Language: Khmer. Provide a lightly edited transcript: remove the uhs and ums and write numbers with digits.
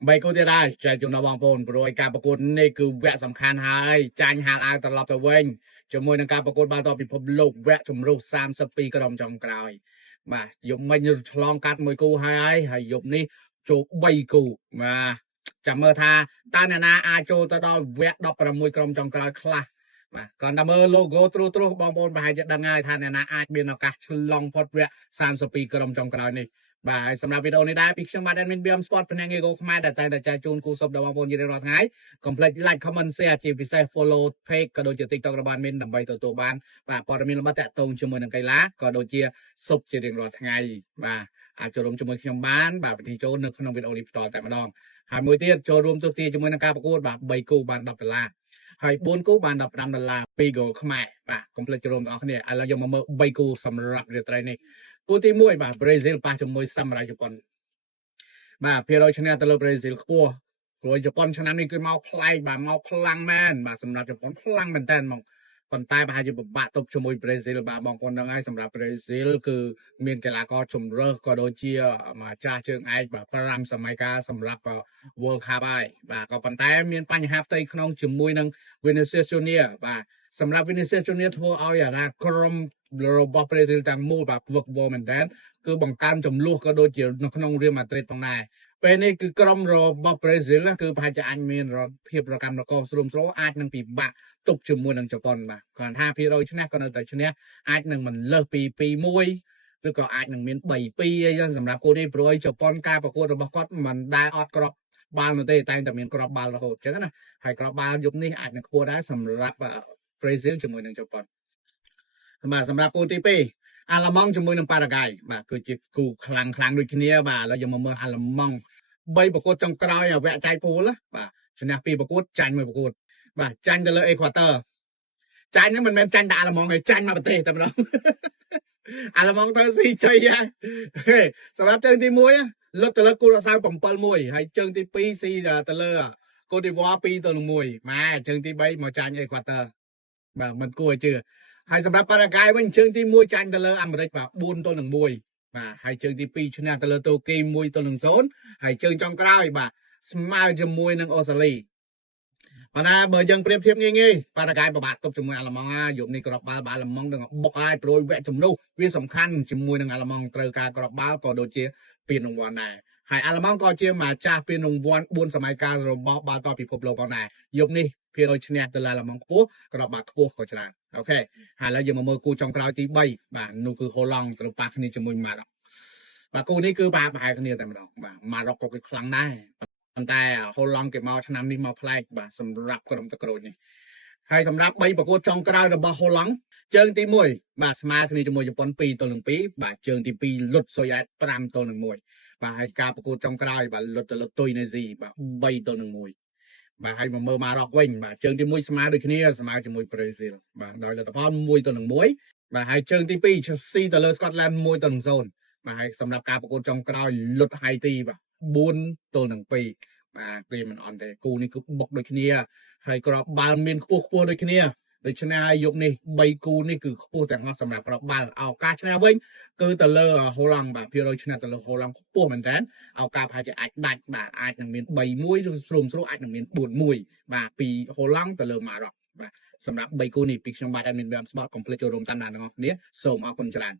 bay cô tiền đây chạy chúng nó bong phồn rồi cả bọc cột này cứ vẽ sầm khăn hai tranh hàng ai tận lọt tờ vinh cho môi nâng cả bọc cột bao to bị phập lục vẽ chùm râu sam sập pi cái đồng trong cài mà dùng mình như long cắt môi cô hai ai hay dùng đi chụp bay cô mà chạm mơ tha ta nè na a cho ta đó vẽ đọc ra môi trong trong cài khla mà còn nằm mơ logo tru tru bong phồn bàiจะดังไงท่านนะอาจเป็นโอกาสลองพอดแวะ30 ปีกรมจงกลายนี่បាទសម្រាប់វីដេអូនេះដែរពីខ្ញុំបាទ admin BM Sport ភ្នាក់ងារ Go ខ្មែរដែលតែងតែចែកជូនគូសពដល់បងប្អូនជារៀងរាល់ថ្ងៃកុំភ្លេច like comment share ជាពិសេស follow page ក៏ដូចជា TikTok របស់ admin ដើម្បីទទួលបានបាទព័ត៌មានលម្អិតតាក់ទងជាមួយនឹងកីឡាក៏ដូចជាសពជារៀងរាល់ថ្ងៃបាទអាចចូលរួមជាមួយខ្ញុំបានបាទវិធីចូលនៅក្នុងវីដេអូនេះបន្តតែម្ដងហើយមួយទៀតចូលរួមទស្សនាជាមួយនឹងការប្រកួតបាទ3គូបាន$10ហើយ4គូបាន$15ពី Go ខ្មែរបាទកុំភ្លេចចូលរួមទាំងអស់គ្នាឥឡូវយកមកមើល3គូសម្រាប់រាត្រីនេះគូទី1បាទប្រេស៊ីលប៉ះជាមួយសាមរ៉ាយជប៉ុនបាទភាគរយឈ្នះទៅលើប្រេស៊ីលខ្ពស់ព្រោះជប៉ុនឆ្នាំនេះគឺមកប្លែកបាទមកខ្លាំងមែនបាទសម្រាប់ជប៉ុនខ្លាំងមែនតើមកប៉ុន្តែប្រហែលជាពិបាកទប់ជាមួយប្រេស៊ីលបាទបងប្អូនដឹងហើយសម្រាប់ប្រេស៊ីលគឺមានកីឡាករជំរឿសក៏ដូចជាម្ចាស់ជើងឯកបាទ5សម័យកាលសម្រាប់ World Cup ហើយបាទក៏ប៉ុន្តែមានបញ្ហាផ្ទៃក្នុងជាមួយនឹង Vinicius Junior បាទសម្រាប់ Vinicius Junior ធ្វើឲ្យអាណាក្រុមរបស់ប្រេស៊ីលទាំងមូលបាទវឹកវរមែនតើគឺបង្កើនចំនួនក៏ដូចជានៅក្នុង Real Madrid ផងដែរពេលនេះគឺក្រុមរបស់ប្រេស៊ីលគឺប្រហែលជាអាចមានភាពរកម្មរកស្រួលស្រួលអាចនឹងពិបាកទប់ជាមួយនឹងជប៉ុនបាទគ្រាន់ថាភាគរយឈ្នះក៏នៅតែឈ្នះអាចនឹងមិនលើសពី 2-1 ឬក៏អាចនឹងមាន 3-2 អីចឹងសម្រាប់គូនេះព្រោះជប៉ុនការប្រកួតរបស់គាត់មិនដែលអត់ក្របបាល់នោះទេតែតែមានក្របបាល់រហូតចឹងណាហើយក្របបាល់យប់នេះអាចនឹងខ្ពស់ដែរសម្រាប់ប្រេស៊ីលជាមួយនឹងជប៉ុនបាទសម្រាប់គូទី2អាល្លឺម៉ង់ជាមួយនឹងប៉ារ៉ាហ្គាយបាទគឺជាគូខ្លាំងដូចគ្នាបាទឥឡូវយើងមកមើលអាល្លឺម៉ង់3ប្រកួតចុងក្រោយវគ្គចែកពូលបាទឈ្នះ2ប្រកួតចាញ់1ប្រកួតបាទចាញ់ទៅលើអេក្វាទ័រចាញ់ហ្នឹងមិនមែនចាញ់តែអាល្លឺម៉ង់ទេចាញ់មកប្រទេសតែម្ដងអាល្លឺម៉ង់ត្រូវស៊ីជ័យហើយសម្រាប់ជើងទី1លុបទៅលើគូរសៅ7-1ហើយជើងទី2ស៊ីទៅលើកូតឌីវ៉ា2-1ម៉ែជើងទី3មកចាញ់អេក្វាទ័របាទមិនគួរឲ្យជឿហើយសម្រាប់ប៉ារ៉ាហ្គាយវិញជើងទី1ចាញ់ទៅលើអាមេរិកបាទ4-1បាទហើយជើងទី2ឈ្នះទៅលើតូគី1-0ហើយជើងចុងក្រោយបាទស្មើជាមួយនឹងអូស្ត្រាលីប៉ុន្តែបើយើងប្រៀបធៀបងាយប៉ារ៉ាហ្គាយពិបាកទប់ជាមួយអាល្លឺម៉ង់យប់នេះក្របបាល់អាល្លឺម៉ង់នឹងបុកឲ្យប្រួយវគ្គជំនួសវាសំខាន់ជាមួយនឹងអាល្លឺម៉ង់ត្រូវការក្របបាល់ក៏ដូចជាពានរង្វាន់ដែរហើយអាល្លឺម៉ង់ក៏ជាម្ចាស់ពានរង្វាន់4សម័យកាលរបស់បាល់ទាត់ពិភពលោកផងដែរយប់នេះភាគរយឈ្នះទៅលើអាល្លឺម៉ង់ខ្ពស់ក្របបាល់ខ្ពស់ក៏ច្រើនអូខេហើយឥឡូវយើងមកមើលគូចុងក្រោយទី3បាទនោះគឺហូឡង់ត្រូវប៉ះគ្នាជាមួយម៉ារ៉ុកបាទគូនេះគឺប្រហែលគ្នាតែម្ដងបាទម៉ារ៉ុកក៏គឺខ្លាំងដែរប៉ុន្តែហូឡង់គេមកឆ្នាំនេះមកប្លែកបាទសម្រាប់ក្រុមតក្រូចនេះហើយសម្រាប់3ប្រកួតចុងក្រោយរបស់ហូឡង់ជើងទី1បាទស្មើគ្នាជាមួយជប៉ុន2-2បាទជើងទី2លុតស៊ុយអែត5-1បាទហើយការប្រកួតចុងក្រោយបាទលុតទៅលើទុយនេស៊ីបាទ3-1បាទហើយមកមើលម៉ារ៉ុកវិញបាទជើងទី1ស្មើដូចគ្នាស្មើជាមួយប្រេស៊ីលបាទដោយលទ្ធផល1-1បាទហើយជើងទី2ស៊ីទៅលើស្កុតឡែន1-0បាទហើយសម្រាប់ការប្រកួតចុងក្រោយលុតហៃទីបាទ4-2បាទវាមិនអន់ទេគូនេះគឺបុកដូចគ្នាហើយក្របបាល់មានខ្ពស់ដូចគ្នាដូច្នេះហើយយប់នេះ3គូនេះគឺខ្ពស់ទាំងអស់សម្រាប់ក្របបាល់ឱកាសឈ្នះវិញគឺទៅលើហូឡង់បាទភាគរយឈ្នះទៅលើហូឡង់ខ្ពស់មែនតើឱកាសប្រហែលជាអាចដាច់បាទអាចនឹងមាន3-1ឬស្រួលអាចនឹងមាន4-1បាទពីហូឡង់ទៅលើម៉ារ៉ុកបាទសម្រាប់3គូនេះពីខ្ញុំបាទ admin BM Sport កុំភ្លេចចូលរួមតាមដានទាំងអស់គ្នាសូមអរគុណច្រើន